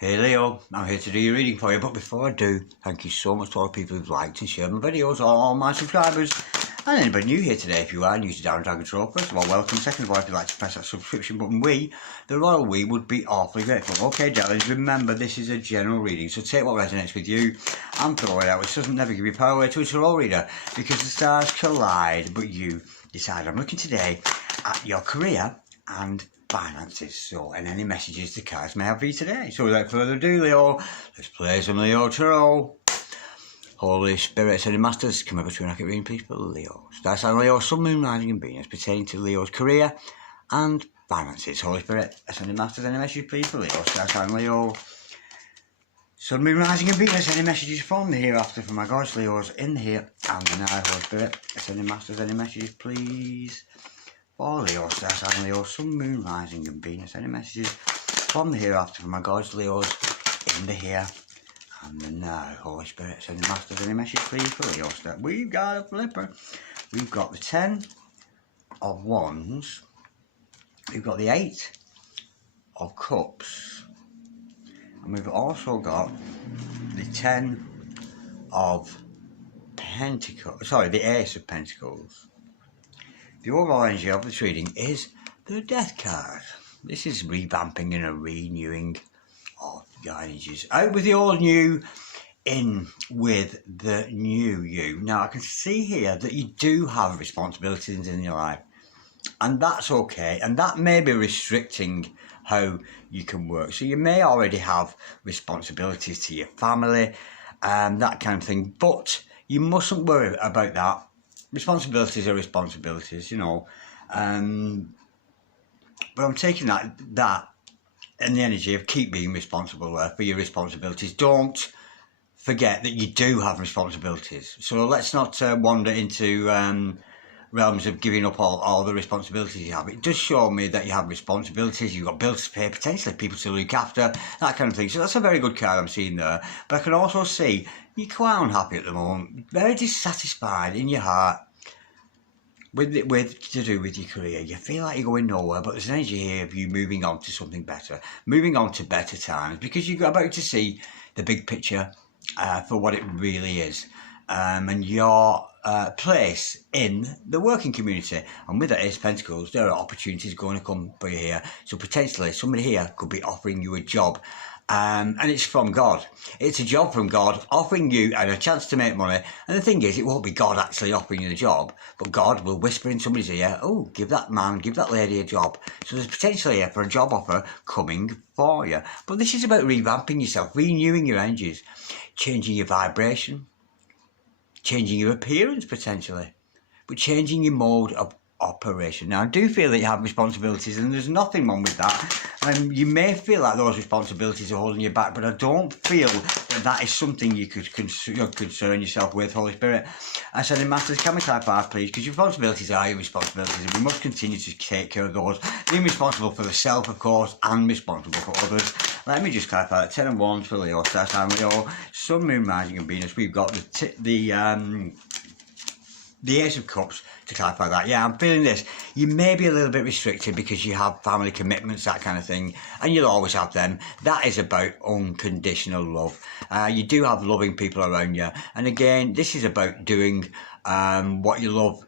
Hey Leo, I'm here to do your reading for you, but before I do, thank you so much to all the people who've liked and shared my videos, all my subscribers, and anybody new here today. If you are new to Darren Dragon Troll, first of all, welcome. Second of all, if you'd like to press that subscription button, the royal we, would be awfully grateful. Okay, darlings, remember this is a general reading, so take what resonates with you and throw it out, which doesn't never give you power away to a tarot reader, because the stars collide, but you decide. I'm looking today at your career and finances, so and any messages the cards may have for you today. So without further ado, Leo, let's play some Leo Tarot. Holy Spirit, Ascended Masters, come over to an accurate reading, please, for Leo. Star sign Leo, Sun, Moon, Rising and Venus, pertaining to Leo's career and finances. Holy Spirit, Ascended Masters, any message, please, for Leo. Star sign Leo, Sun, Moon, Rising and Venus, any messages from the hereafter for my gods, Leo's in the here and the now. Holy Spirit, Ascended Masters, any messages, please, for Leo, Star sign Leo, Sun, Moon, Rising and Venus, any messages from the hereafter for my gods, Leo's in the here and the now. Holy Spirit, send the Masters any message please for Leo. Star. We've got a flipper. We've got the 10 of Wands. We've got the 8 of Cups. And we've also got the 10 of Pentacles. Sorry, the Ace of Pentacles. The overall energy of this reading is the Death card. This is revamping and a renewing of your energies. Out with the old new, in with the new you. Now I can see here that you do have responsibilities in your life, and that's okay, and that may be restricting how you can work. So you may already have responsibilities to your family and that kind of thing, but you mustn't worry about that. Responsibilities are responsibilities, you know. But I'm taking that and the energy of keep being responsible for your responsibilities. Don't forget that you do have responsibilities. So let's not wander into realms of giving up all the responsibilities you have. It does show me that you have responsibilities, you've got bills to pay, potentially people to look after, that kind of thing. So that's a very good card I'm seeing there. But I can also see you're quite unhappy at the moment, very dissatisfied in your heart with to do with your career. You feel like you're going nowhere, but there's an energy here of you moving on to something better, moving on to better times, because you're about to see the big picture for what it really is, and your place in the working community. And with that Ace of Pentacles, there are opportunities going to come for you here. So potentially somebody here could be offering you a job. And it's from God. It's a job from God offering you and a chance to make money. And the thing is, it won't be God actually offering you the job, but God will whisper in somebody's ear, oh, give that man, give that lady a job. So there's potentially here for a job offer coming for you. But this is about revamping yourself, renewing your energies, changing your vibration, changing your appearance potentially, but changing your mode of operation. Now I do feel that you have responsibilities, and there's nothing wrong with that. You may feel like those responsibilities are holding you back, but I don't feel that is something you could concern yourself with. Holy Spirit, I said in Masters, can we type 5 please, because your responsibilities are your responsibilities and we must continue to take care of those, being responsible for the self of course and responsible for others. Let me just clarify that 10 of Wands for Leo, Star sign Leo, Sun, Moon, Rising and Venus. We've got the Ace of Cups to clarify that. Yeah, I'm feeling this. You may be a little bit restricted because you have family commitments, that kind of thing, and you'll always have them. That is about unconditional love. You do have loving people around you, and again, this is about doing what you love.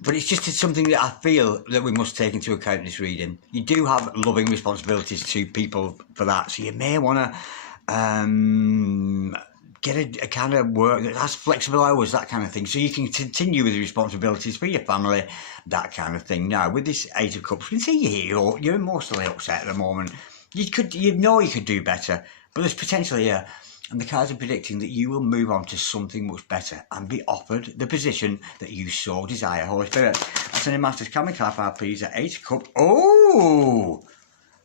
But it's just something that I feel that we must take into account in this reading. You do have loving responsibilities to people for that, so you may want to get a kind of work that has flexible hours, that kind of thing, so you can continue with the responsibilities for your family, that kind of thing. Now, with this 8 of Cups, you can see you're emotionally upset at the moment. You could do better, but there's potential here, and the cards are predicting that you will move on to something much better and be offered the position that you so desire. Holy Spirit, Ascended Masters, can we clarify please at 8 of Cups? Oh,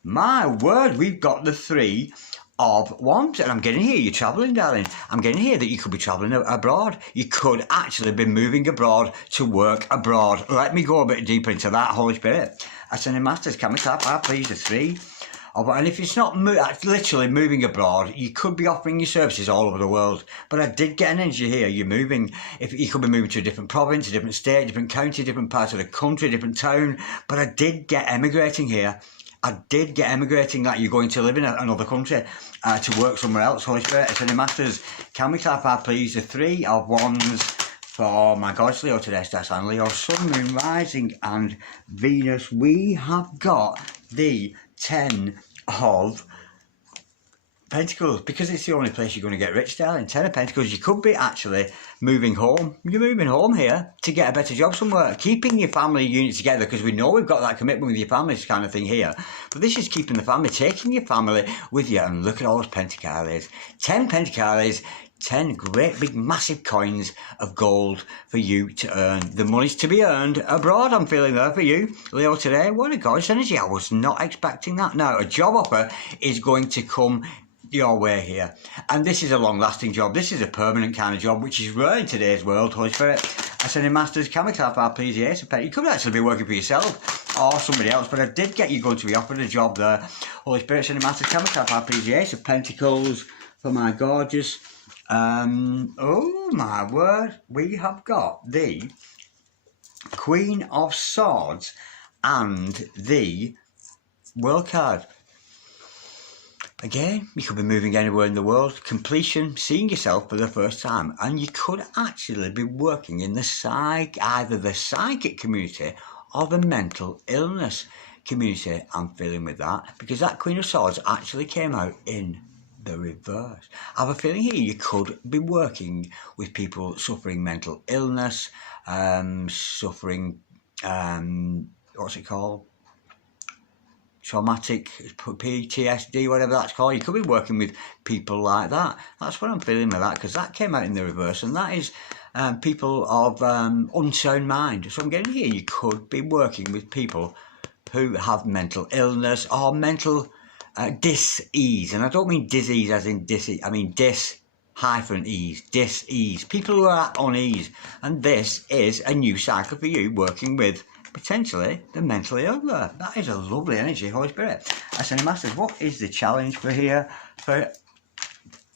my word, we've got the 3 of Wands, and I'm getting here you're travelling, darling. I'm getting here that you could be travelling abroad. You could actually be moving abroad to work abroad. Let me go a bit deeper into that, Holy Spirit. Ascended Masters, can we clarify please the 3 of, and if it's not literally moving abroad, you could be offering your services all over the world. But I did get an energy here. You're moving. If you could be moving to a different province, a different state, different county, different part of the country, different town. But I did get emigrating here. I did get emigrating, like you're going to live in another country to work somewhere else. Holy Spirit, Ascending Masters, can we clarify please the 3 of Wands for my gods, Leo today, Stats and Leo, Sun, Moon, Rising and Venus. We have got the 10 of Pentacles, because it's the only place you're going to get rich, darling. 10 of Pentacles, you could be actually moving home. You're moving home here to get a better job somewhere. Keeping your family unit together, because we know we've got that commitment with your family kind of thing here. But this is keeping the family, taking your family with you. And look at all those Pentacles. 10 Pentacles, 10 great big massive coins of gold for you to earn. The money's to be earned abroad, I'm feeling there for you, Leo, today. What a gorgeous energy. I was not expecting that. Now, a job offer is going to come your way here, and this is a long-lasting job. This is a permanent kind of job, which is rare in today's world. Holy Spirit, Ascending Masters, can we clarify please? Yes, you could actually be working for yourself or somebody else, but I did get you going to be offered a job there. Holy Spirit, Ascending Masters, can we clarify please? Yes, of Pentacles for my gorgeous. Oh my word, we have got the Queen of Swords and the World card. Again, you could be moving anywhere in the world, completion, seeing yourself for the first time, and you could actually be working in the either the psychic community or the mental illness community. I'm feeling with that, because that Queen of Swords actually came out in the reverse. I have a feeling here you could be working with people suffering mental illness, suffering, what's it called? Traumatic PTSD, whatever that's called. You could be working with people like that. That's what I'm feeling with that, because that came out in the reverse, and that is people of unsound mind. So I'm getting here, you could be working with people who have mental illness or mental dis-ease. And I don't mean disease as in dis-ease, I mean dis-ease, dis-ease. People who are at unease. And this is a new cycle for you, working with potentially the mentally ill there. That is a lovely energy, Holy Spirit. Ascending Masters, what is the challenge for here for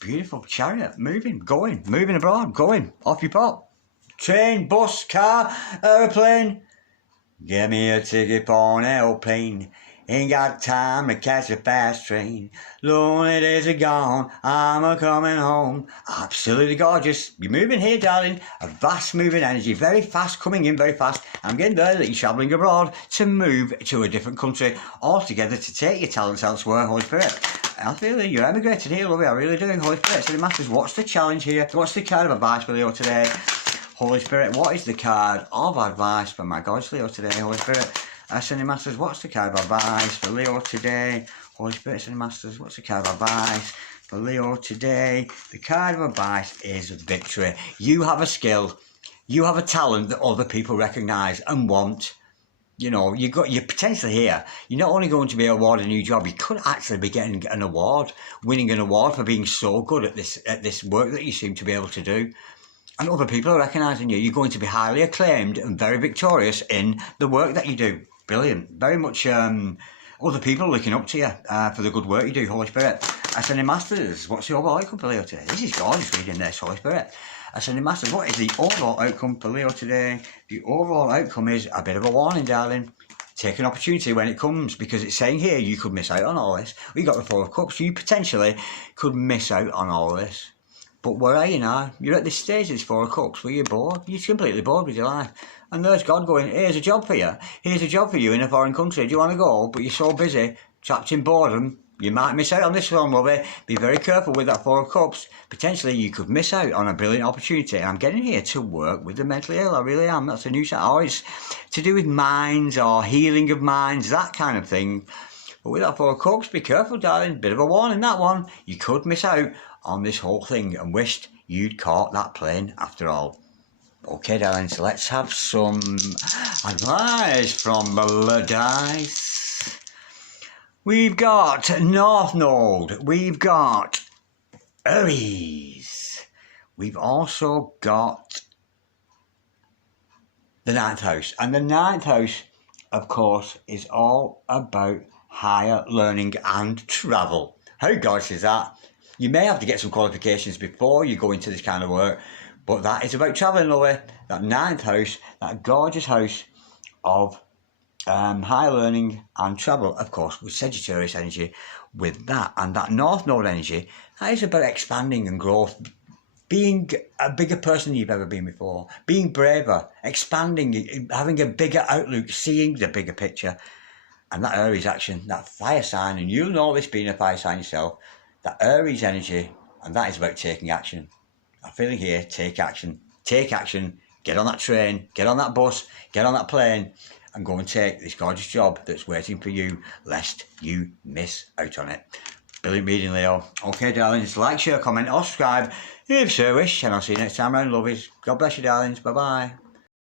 beautiful Chariot? Moving abroad, going, off you pop. Train, bus, car, aeroplane. Get me a ticket for an aeroplane. Ain't got time to catch a fast train. Lonely days are gone, I'm a-coming home. Absolutely gorgeous. You're moving here, darling. A vast moving energy, very fast, coming in very fast. I'm getting there that you're travelling abroad to move to a different country altogether, to take your talents elsewhere, Holy Spirit. I feel that you're emigrated here, lovey. I really do, Holy Spirit. So the Masters, what's the challenge here? What's the card of advice for Leo today? Holy Spirit, what is the card of advice for my gods, Leo, today, Holy Spirit? Ascending Masters, what's the card of advice for Leo today? Holy Spirit, Ascending Masters, what's the card of advice for Leo today? The card of advice is victory. You have a skill. You have a talent that other people recognise and want. You know, you're potentially here. You're not only going to be awarded a new job, you could actually be getting an award, winning an award for being so good at this work that you seem to be able to do. And other people are recognising you. You're going to be highly acclaimed and very victorious in the work that you do. Brilliant. Very much other people looking up to you for the good work you do, Holy Spirit. Ascending Masters, what's the overall outcome for Leo today? This is gorgeous reading this, Holy Spirit. Ascending Masters, what is the overall outcome for Leo today? The overall outcome is a bit of a warning, darling. Take an opportunity when it comes, because it's saying here you could miss out on all this. We got the Four of Cups. You potentially could miss out on all this. But where are you now? You're at this stage, this Four of Cups, where you're bored. You're completely bored with your life. And there's God going, here's a job for you. Here's a job for you in a foreign country. Do you want to go? But you're so busy, trapped in boredom. You might miss out on this one, lovey. Be very careful with that Four of Cups. Potentially, you could miss out on a brilliant opportunity. And I'm getting here to work with the mentally ill. I really am. That's a new set. Oh, it's to do with minds or healing of minds, that kind of thing. But with that Four of Cups, be careful, darling. Bit of a warning, that one. You could miss out on this whole thing and wished you'd caught that plane after all. Okay, darlings, let's have some advice from the dice. We've got North Node. We've got Aries. We've also got the 9th house. And the 9th house, of course, is all about higher learning and travel. How gorgeous is that? You may have to get some qualifications before you go into this kind of work, but that is about travelling, lovely. That 9th house, that gorgeous house of high learning and travel, of course, with Sagittarius energy, with that. And that North Node energy, that is about expanding and growth, being a bigger person than you've ever been before, being braver, expanding, having a bigger outlook, seeing the bigger picture. And that Aries action, that fire sign, and you'll know this being a fire sign yourself, that Aries energy, and that is about taking action. I'm feeling here, take action, get on that train, get on that bus, get on that plane, and go and take this gorgeous job that's waiting for you, lest you miss out on it. Brilliant reading, Leo. Okay, darlings, like, share, comment, or subscribe if you so wish, and I'll see you next time around, lovies. God bless you, darlings. Bye-bye.